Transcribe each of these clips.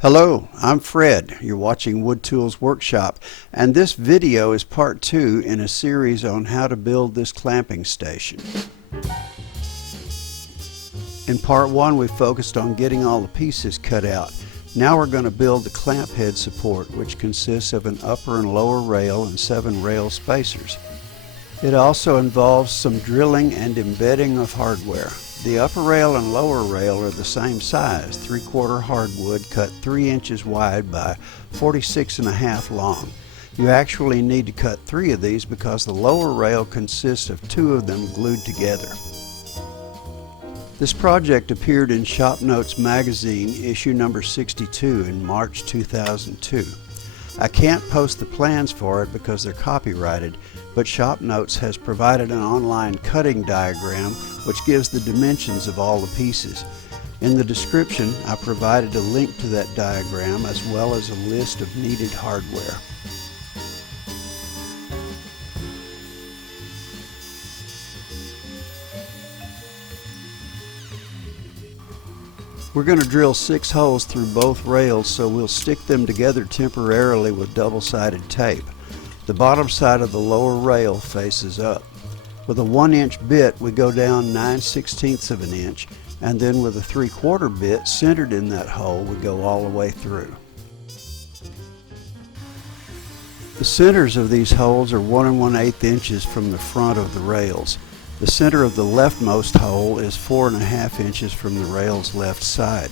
Hello, I'm Fred. You're watching Wood Tools Workshop, and this video is part 2 in a series on how to build this clamping station. In part 1 we focused on getting all the pieces cut out. Now we're going to build the clamp head support, which consists of an upper and lower rail and 7 rail spacers. It also involves some drilling and embedding of hardware. The upper rail and lower rail are the same size, 3/4 hardwood cut 3 inches wide by 46.5 long. You actually need to cut 3 of these because the lower rail consists of 2 of them glued together. This project appeared in Shop Notes magazine, issue number 62 in March 2002. I can't post the plans for it because they're copyrighted, but Shop Notes has provided an online cutting diagram which gives the dimensions of all the pieces. In the description, I provided a link to that diagram as well as a list of needed hardware. We're going to drill 6 holes through both rails, so we'll stick them together temporarily with double-sided tape. The bottom side of the lower rail faces up. With a 1-inch bit we go down 9/16 of an inch, and then with a 3/4 bit centered in that hole we go all the way through. The centers of these holes are 1 1/8 inches from the front of the rails. The center of the leftmost hole is 4.5 inches from the rail's left side.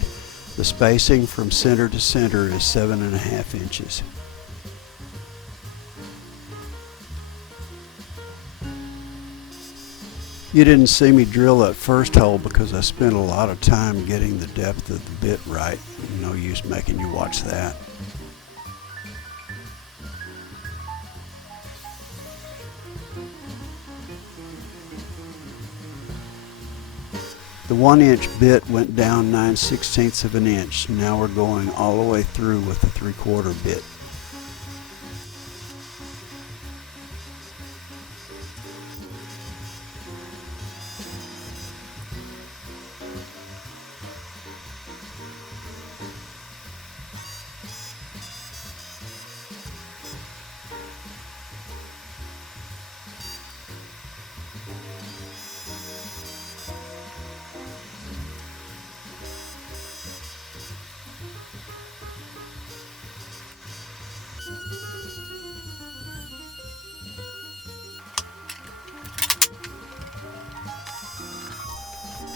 The spacing from center to center is 7.5 inches. You didn't see me drill that first hole because I spent a lot of time getting the depth of the bit right. No use making you watch that. The 1-inch bit went down 9/16 of an inch. Now we're going all the way through with the 3/4 bit.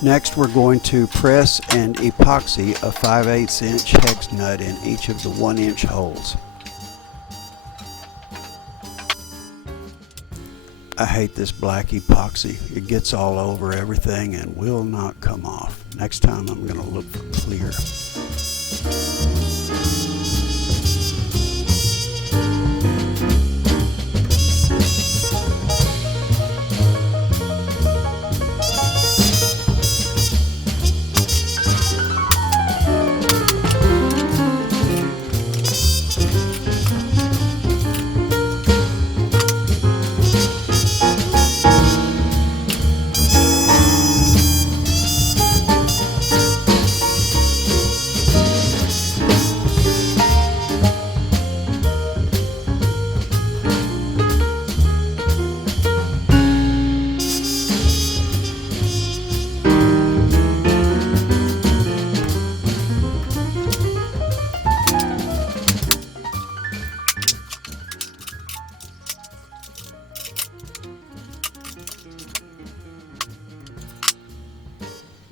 Next we're going to press and epoxy a 5/8 inch hex nut in each of the 1-inch holes. I hate this black epoxy. It gets all over everything and will not come off. Next time I'm going to look for clear.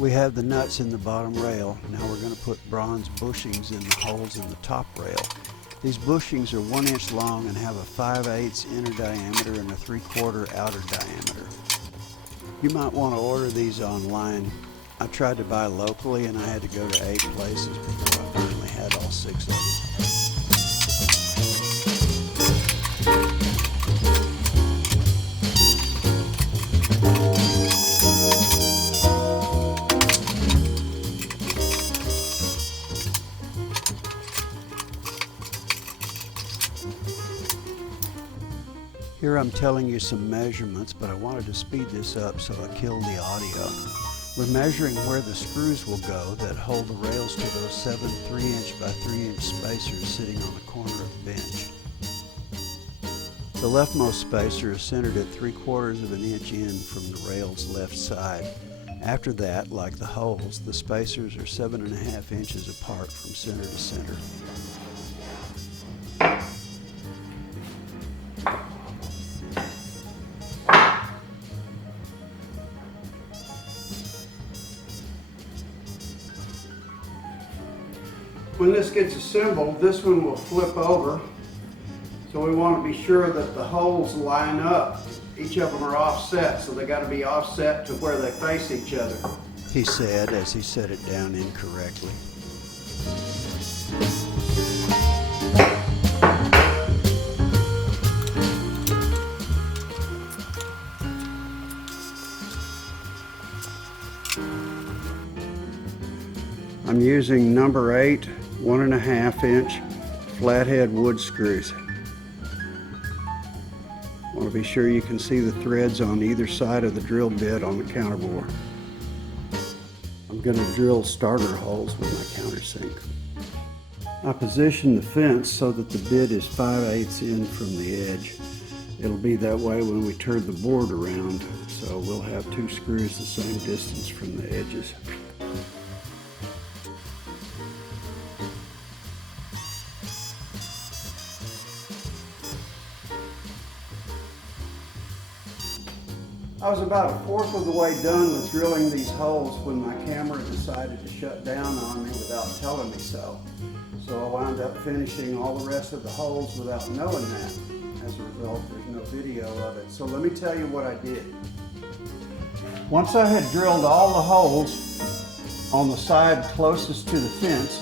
We have the nuts in the bottom rail. Now we're going to put bronze bushings in the holes in the top rail. These bushings are 1 inch long and have a 5/8 inner diameter and a 3/4 outer diameter. You might want to order these online. I tried to buy locally and I had to go to 8 places before I finally had all 6 of them. Here I'm telling you some measurements, but I wanted to speed this up so I killed the audio. We're measuring where the screws will go that hold the rails to those 7 3-inch by 3-inch spacers sitting on the corner of the bench. The leftmost spacer is centered at 3/4 of an inch in from the rail's left side. After that, like the holes, the spacers are 7.5 inches apart from center to center. When this gets assembled, this one will flip over. So we want to be sure that the holes line up. Each of them are offset, so they got to be offset to where they face each other, he said as he set it down incorrectly. I'm using number 8, 1.5 inch flathead wood screws. Want to be sure you can see the threads on either side of the drill bit on the counterbore. I'm going to drill starter holes with my countersink. I position the fence so that the bit is 5/8 in from the edge. It'll be that way when we turn the board around, so we'll have 2 screws the same distance from the edges. I was about 1/4 of the way done with drilling these holes when my camera decided to shut down on me without telling me so. So I wound up finishing all the rest of the holes without knowing that. As a result, there's no video of it. So let me tell you what I did. Once I had drilled all the holes on the side closest to the fence,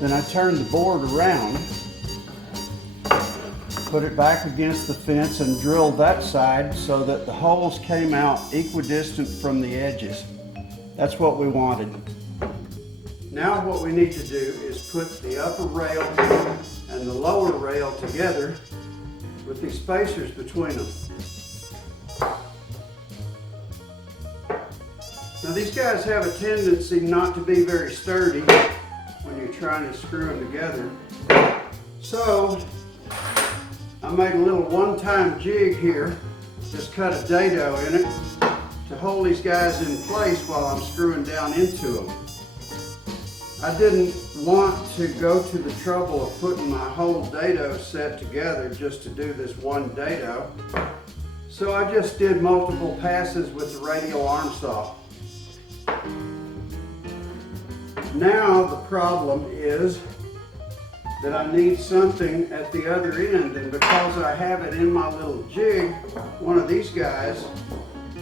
then I turned the board around, put it back against the fence and drilled that side so that the holes came out equidistant from the edges. That's what we wanted. Now what we need to do is put the upper rail and the lower rail together with these spacers between them. Now these guys have a tendency not to be very sturdy when you're trying to screw them together. So I made a little one-time jig here, just cut a dado in it to hold these guys in place while I'm screwing down into them. I didn't want to go to the trouble of putting my whole dado set together just to do this one dado, so I just did multiple passes with the radial arm saw. Now the problem is that I need something at the other end, and because I have it in my little jig, one of these guys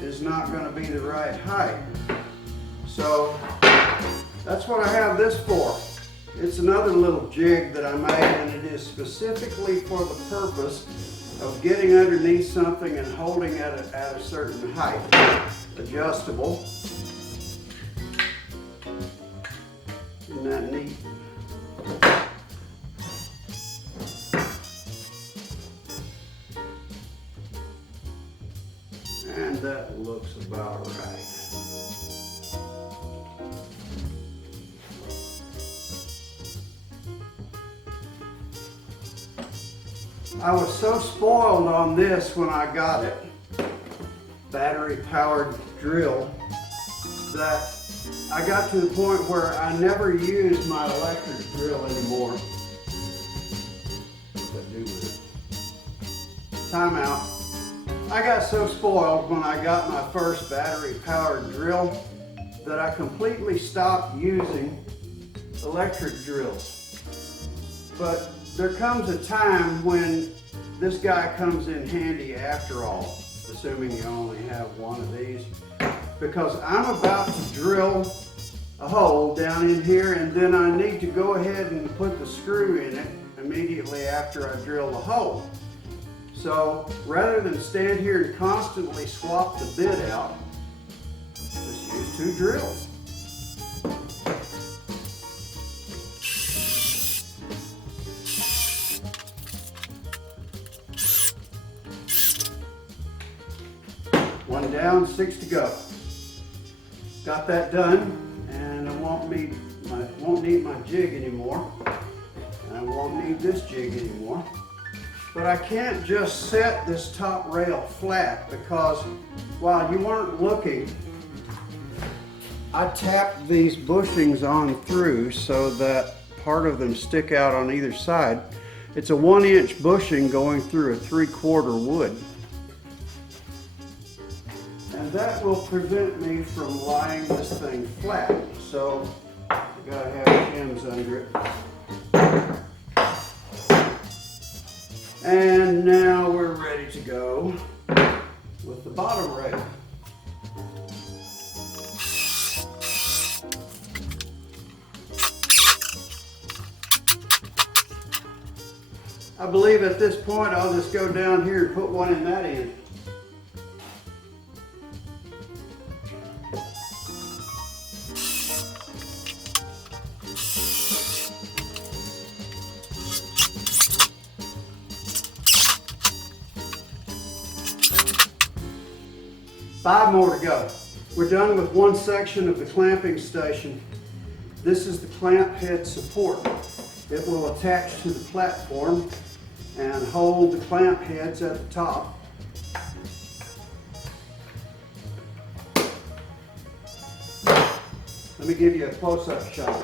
is not going to be the right height. So that's what I have this for. It's another little jig that I made, and it is specifically for the purpose of getting underneath something and holding it at a certain height. Adjustable. Isn't that neat? And that looks about right. I was so spoiled on this when I got it, battery powered drill, that I got to the point where I never used my electric drill anymore. What's that do with it? Time out. I got so spoiled when I got my first battery powered drill that I completely stopped using electric drills. But there comes a time when this guy comes in handy after all, assuming you only have one of these, because I'm about to drill a hole down in here, and then I need to go ahead and put the screw in it immediately after I drill the hole. So rather than stand here and constantly swap the bit out, just use 2 drills. One down, 6 to go. Got that done, and I won't need my jig anymore. And I won't this jig anymore. But I can't just set this top rail flat because while you weren't looking, I tapped these bushings on through so that part of them stick out on either side. It's a 1-inch bushing going through a 3/4 wood. And that will prevent me from lying this thing flat. So I gotta have shims under it. And now we're ready to go with the bottom rail. I believe at this point I'll just go down here and put one in that end. Five more to go. We're done with one section of the clamping station. This is the clamp head support. It will attach to the platform and hold the clamp heads at the top. Let me give you a close-up shot.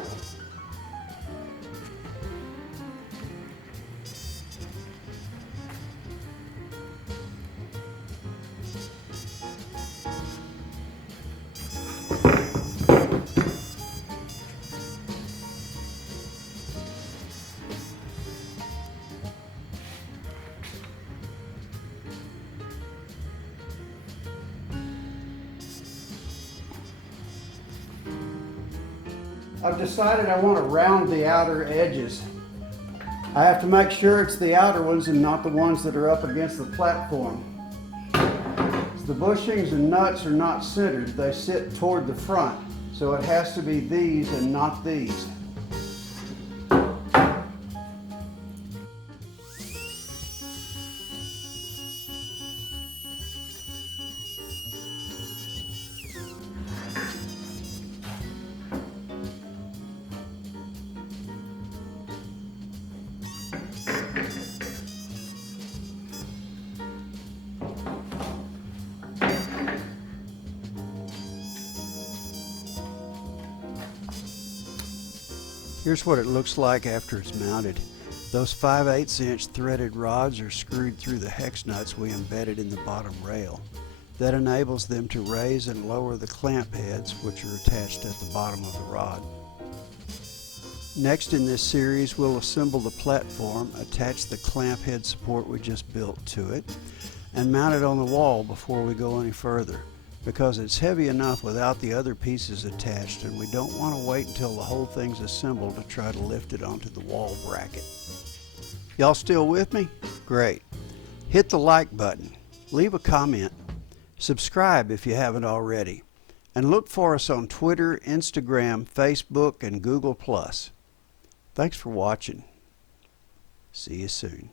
I've decided I want to round the outer edges. I have to make sure it's the outer ones and not the ones that are up against the platform. The bushings and nuts are not centered, they sit toward the front, so it has to be these and not these. Here's what it looks like after it's mounted. Those 5/8 inch threaded rods are screwed through the hex nuts we embedded in the bottom rail. That enables them to raise and lower the clamp heads, which are attached at the bottom of the rod. Next in this series, we'll assemble the platform, attach the clamp head support we just built to it, and mount it on the wall before we go any further, because it's heavy enough without the other pieces attached, and we don't want to wait until the whole thing's assembled to try to lift it onto the wall bracket. Y'all still with me? Great. Hit the like button, leave a comment, subscribe if you haven't already, and look for us on Twitter, Instagram, Facebook, and Google+. Thanks for watching. See you soon.